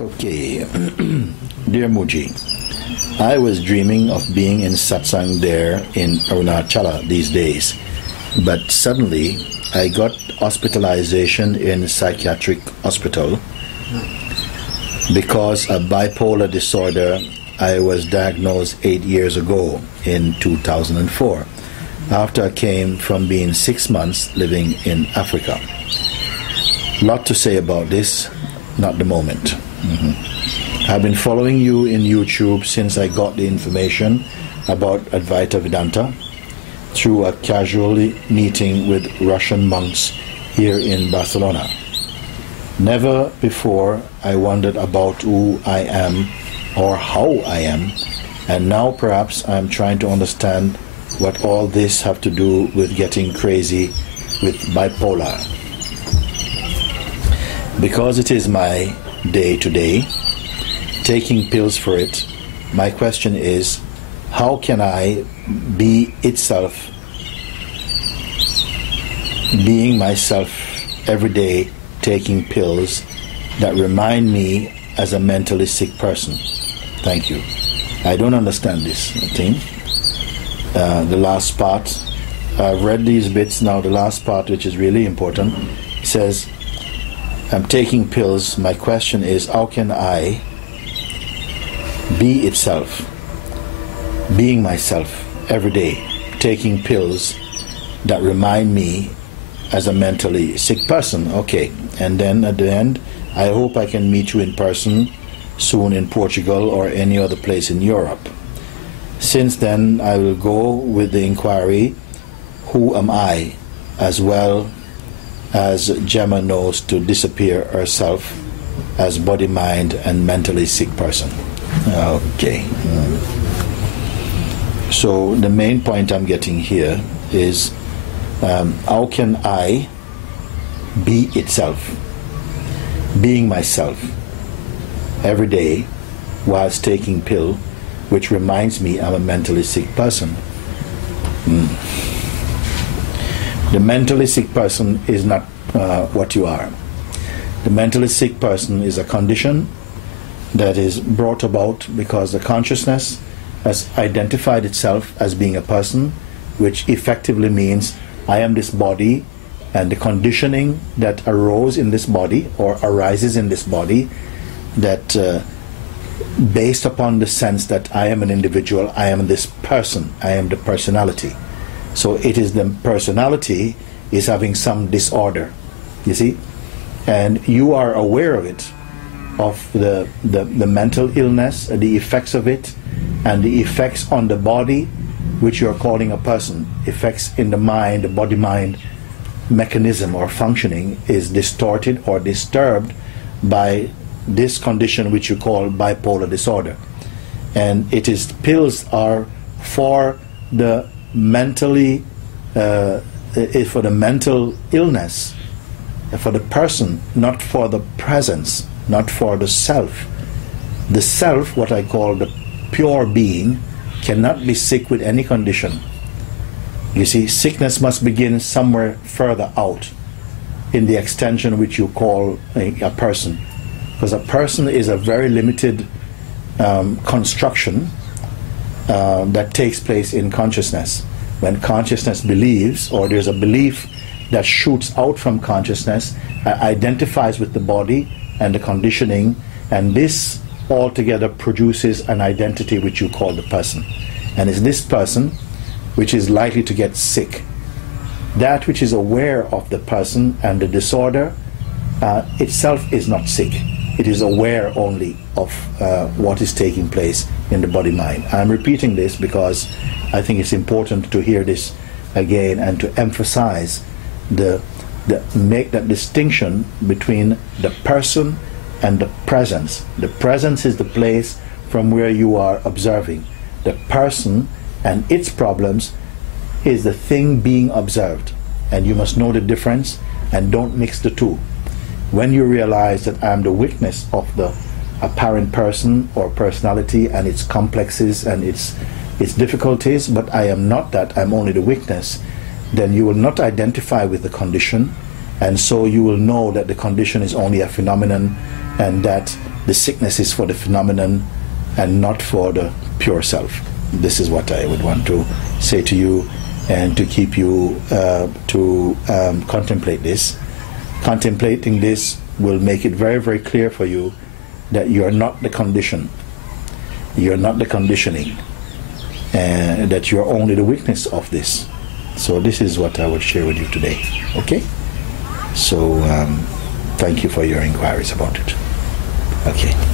Okay, dear Mooji, I was dreaming of being in satsang there in Arunachala these days, but suddenly I got hospitalization in psychiatric hospital because of bipolar disorder. I was diagnosed 8 years ago in 2004 after I came from being 6 months living in Africa. Lot to say about this, not the moment. I've been following you in YouTube since I got the information about Advaita Vedanta through a casual meeting with Russian monks here in Barcelona. Never before I wondered about who I am or how I am, and now perhaps I'm trying to understand what all this have to do with getting crazy with bipolar. Because it is my day-to-day, taking pills for it, my question is, how can I be itself, being myself every day, taking pills that remind me as a mentally sick person? Thank you. I don't understand this thing. The last part, I've read these bits now, the last part, which is really important, says, I'm taking pills. My question is, how can I be itself, being myself every day, taking pills that remind me as a mentally sick person? Okay, and then at the end, I hope I can meet you in person soon in Portugal or any other place in Europe. Since then, I will go with the inquiry, who am I, as well as Gemma knows to disappear herself as body, mind, and mentally sick person. Okay. So the main point I'm getting here is, how can I be itself, being myself every day whilst taking pill, which reminds me I'm a mentally sick person. The mentally sick person is not what you are. The mentally sick person is a condition that is brought about because the consciousness has identified itself as being a person, which effectively means I am this body, and the conditioning that arose in this body or arises in this body, that based upon the sense that I am an individual, I am this person, I am the personality. So it is the personality is having some disorder, you see, and you are aware of it, of the mental illness, the effects of it, and the effects on the body, which you are calling a person. Effects in the mind, the body-mind mechanism or functioning is distorted or disturbed by this condition which you call bipolar disorder. And it is, pills are for the mentally for the mental illness, for the person, not for the presence, not for the self. The self, what I call the pure being, cannot be sick with any condition. You see, sickness must begin somewhere further out in the extension which you call a person, because a person is a very limited construction that takes place in consciousness. When consciousness believes, or there's a belief that shoots out from consciousness, identifies with the body and the conditioning, and this altogether produces an identity which you call the person. And it's this person which is likely to get sick. That which is aware of the person and the disorder itself is not sick. It is aware only of what is taking place in the body-mind. I'm repeating this because I think it's important to hear this again and to emphasize make that distinction between the person and the presence. The presence is the place from where you are observing. The person and its problems is the thing being observed, and you must know the difference and don't mix the two. When you realize that I'm the witness of the apparent person or personality and its complexes and its difficulties, but I am not that, I'm only the witness, then you will not identify with the condition, and so you will know that the condition is only a phenomenon, and that the sickness is for the phenomenon and not for the pure self. This is what I would want to say to you, and to keep you to contemplate this. Contemplating this will make it very, very clear for you that you are not the condition, you are not the conditioning, and that you are only the witness of this. So this is what I would share with you today. Okay? So thank you for your inquiries about it. Okay.